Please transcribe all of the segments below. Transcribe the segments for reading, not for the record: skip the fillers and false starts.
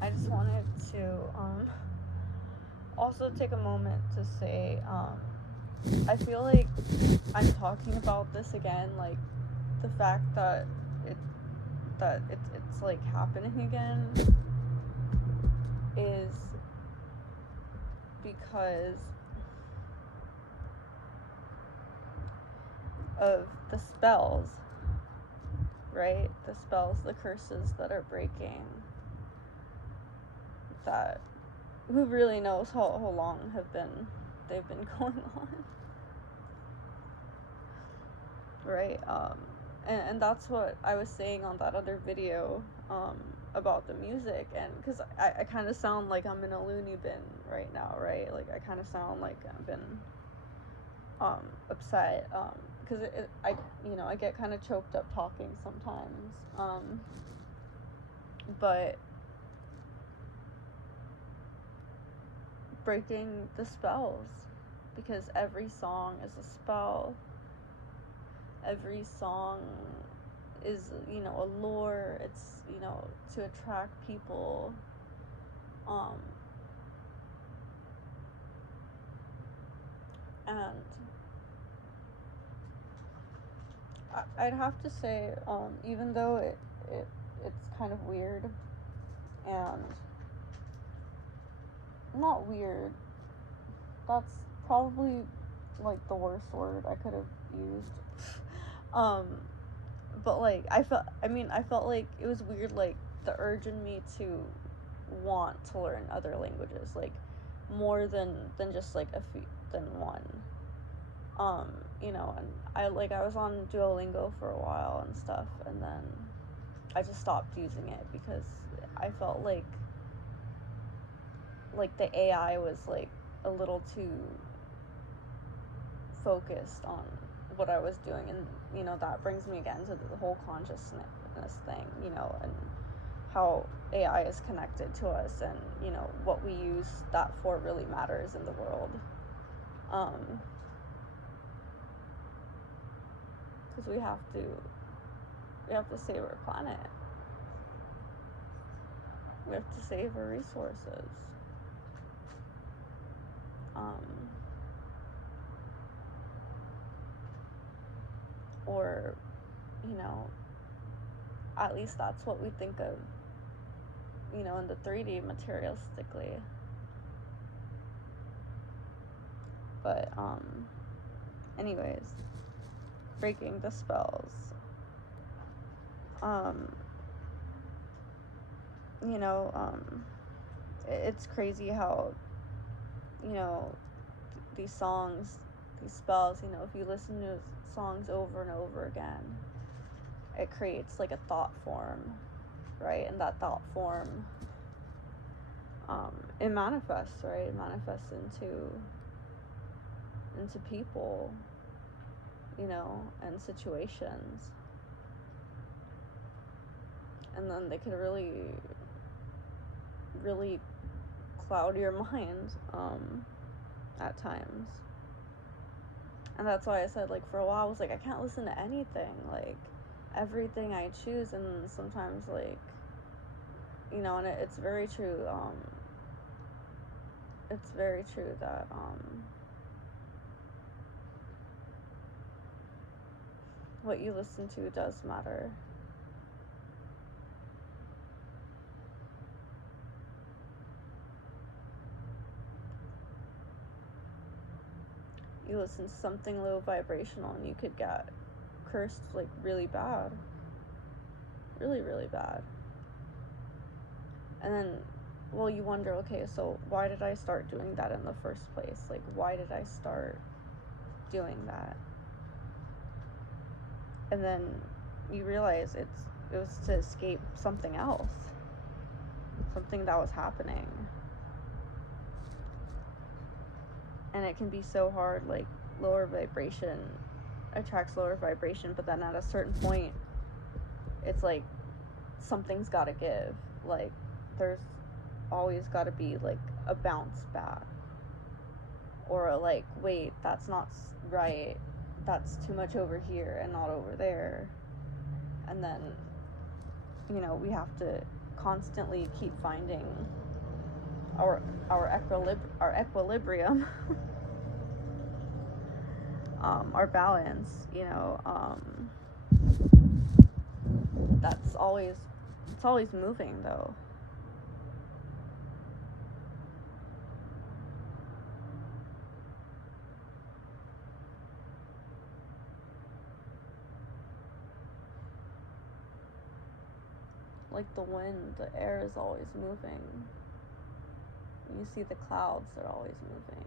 I just wanted to also take a moment to say I feel like I'm talking about this again, like the fact that it's like happening again is because of the spells, right? The spells, the curses that are breaking, that who really knows how long they've been going on, right? And that's what I was saying on that other video about the music, and because I kind of sound like I'm in a loony bin right now, right? Like I kind of sound like I've been upset because I get kind of choked up talking sometimes, but breaking the spells, because every song is a spell. Every song is, a lure. It's, to attract people. And I'd have to say, even though it's kind of weird and not weird, that's probably like the worst word I could have used. But like I felt like it was weird, like the urge in me to want to learn other languages, like more than just like than one. And I was on Duolingo for a while and stuff, and then I just stopped using it because I felt like the AI was like a little too focused on what I was doing, and that brings me again to the whole consciousness thing, and how AI is connected to us, and what we use that for really matters in the world. Because we have to save our planet. We have to save our resources. Or, at least that's what we think of, in the 3D materialistically. But, anyways, breaking the spells. It's crazy how, these songs, these spells, if you listen to songs over and over again, it creates like a thought form, right? And that thought form, it manifests, right? It manifests into people, and situations. And then they could really, really cloud your mind, at times. And that's why I said, like, for a while I was like, I can't listen to anything, like everything I choose. And sometimes, like, and it's very true, it's very true that what you listen to does matter. You listen to something low vibrational and you could get cursed, like, really bad. Really, really bad. And then, well, you wonder, okay, so why did I start doing that in the first place? Like, why did I start doing that? And then you realize it was to escape something else. Something that was happening. And it can be so hard, like, lower vibration attracts lower vibration, but then at a certain point, it's like, something's gotta give. Like, there's always gotta be, like, a bounce back. Or, like, wait, that's not right. That's too much over here and not over there. And then, we have to constantly keep finding our equilibrium, our balance, you know, that's always, it's always moving though. Like the wind, the air is always moving. You see the clouds, they're always moving.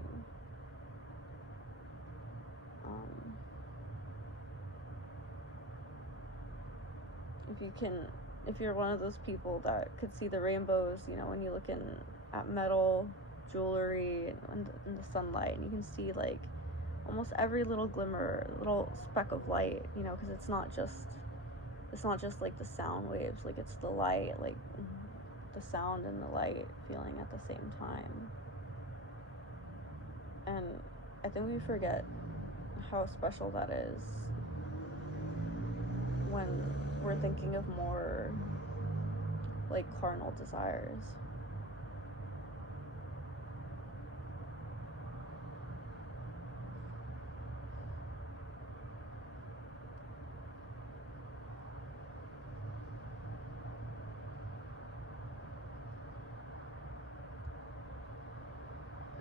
If you're one of those people that could see the rainbows, you know, when you look at metal jewelry in the sunlight, and you can see like almost every little glimmer, little speck of light, you know, because it's not just like the sound waves, like it's the light, like the sound and the light feeling at the same time. And I think we forget how special that is when we're thinking of more like carnal desires.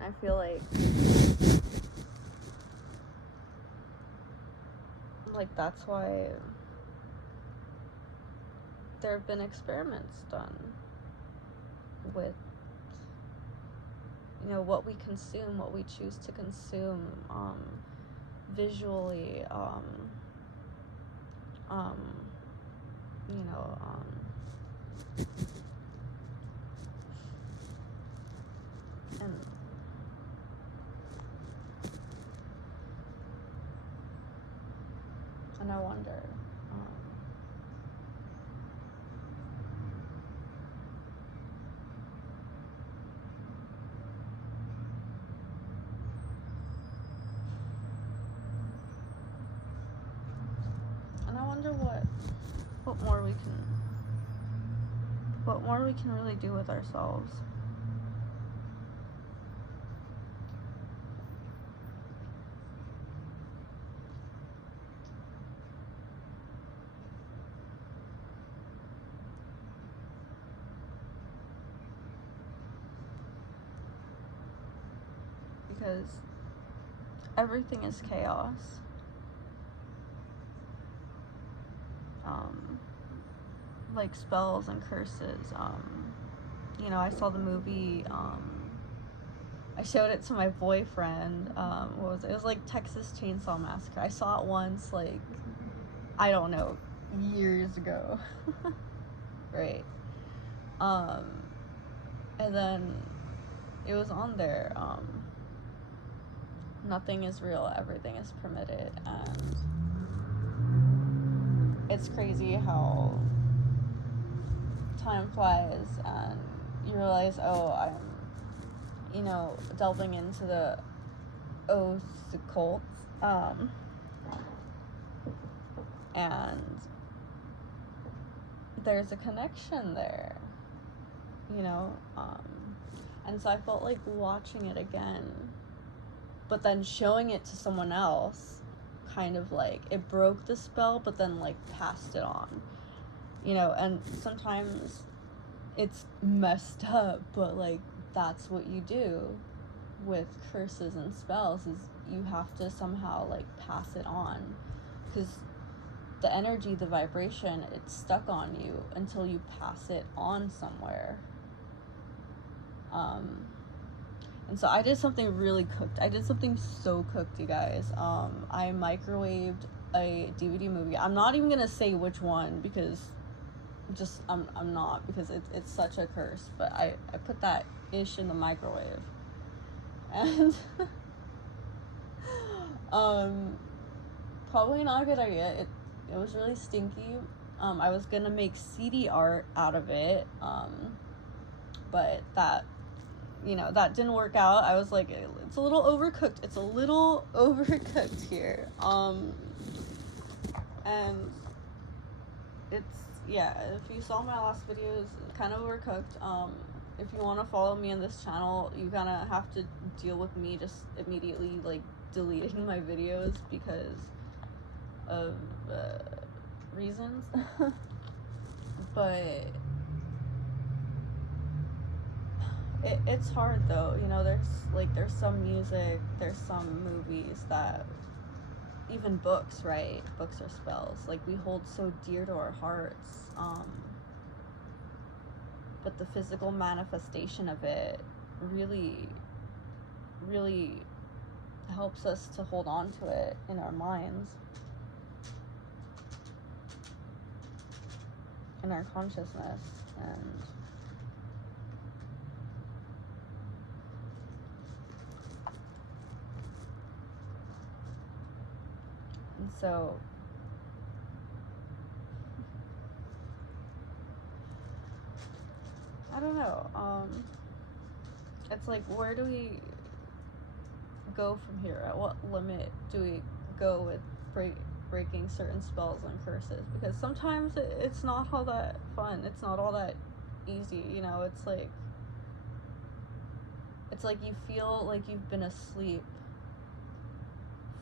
I feel like that's why there have been experiments done with, you know, what we consume, what we choose to consume, visually, you know, and I wonder, what more we can really do with ourselves. Because everything is chaos. Like spells and curses. You know, I saw the movie, I showed it to my boyfriend. What was it? It was like Texas Chainsaw Massacre. I saw it once, like, I don't know, years ago. Right. And then it was on there, nothing is real, everything is permitted. And it's crazy how time flies and you realize, oh, I'm, you know, delving into the occult, and there's a connection there, you know, and so I felt like watching it again, but then showing it to someone else, kind of like, it broke the spell, but then like passed it on, you know. And sometimes it's messed up, but like that's what you do with curses and spells, is you have to somehow like pass it on, because the energy, the vibration, it's stuck on you until you pass it on somewhere. And so I did something really cooked. I did something so cooked, you guys. I microwaved a DVD movie. I'm not even gonna say which one, because just I'm not, because it's such a curse. But I put that ish in the microwave, and probably not a good idea. It was really stinky. I was gonna make CD art out of it, but that, you know, that didn't work out. I was like, it's a little overcooked. It's a little overcooked here. And it's, yeah, if you saw my last videos, kind of overcooked. If you want to follow me on this channel, you kind of have to deal with me just immediately, like, deleting my videos because of reasons. But it's hard though, you know. There's some music, there's some movies that, even books, right? Books are spells, like, we hold so dear to our hearts. But the physical manifestation of it really, really helps us to hold on to it in our minds, in our consciousness. And so I don't know. It's like, where do we go from here? At what limit do we go with breaking certain spells and curses? Because sometimes it's not all that fun. It's not all that easy, you know. It's like you feel like you've been asleep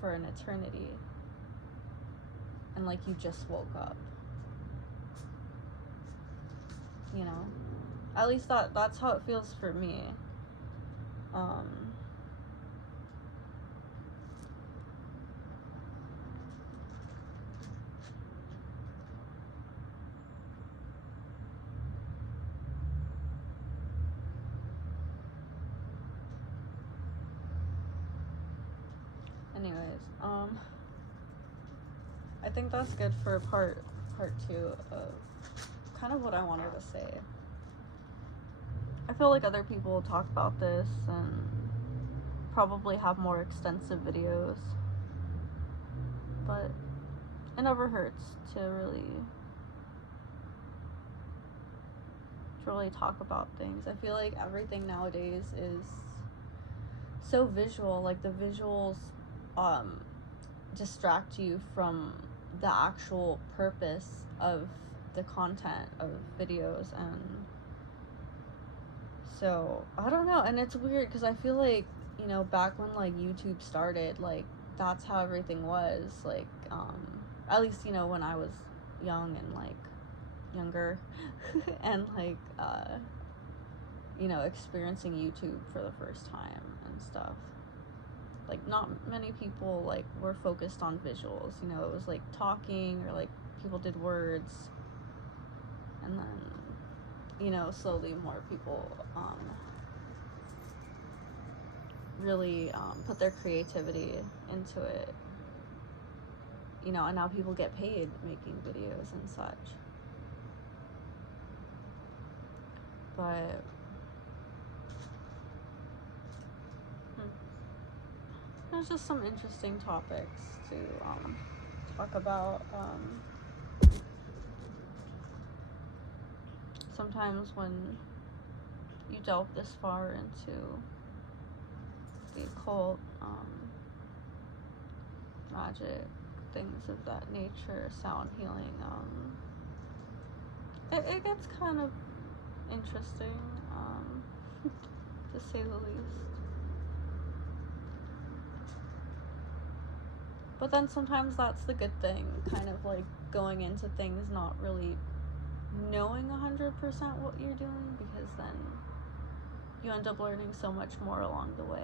for an eternity, and like you just woke up, you know. At least that's how it feels for me. Anyways, I think that's good for part 2 of kind of what I wanted to say. I feel like other people talk about this and probably have more extensive videos, but it never hurts to really talk about things. I feel like everything nowadays is so visual. Like, the visuals distract you from the actual purpose of the content of videos. And so I don't know, and it's weird because I feel like, you know, back when like YouTube started, like, that's how everything was. Like, at least, you know, when I was young and like younger and like you know, experiencing YouTube for the first time and stuff, like, not many people like were focused on visuals, you know. It was like talking, or like people did words, and then, you know, slowly more people really put their creativity into it, you know, and now people get paid making videos and such. But there's just some interesting topics to talk about. Sometimes when you delve this far into the occult, magic, things of that nature, sound healing, it gets kind of interesting, to say the least. But then sometimes that's the good thing, kind of like going into things not really knowing 100% what you're doing, because then you end up learning so much more along the way.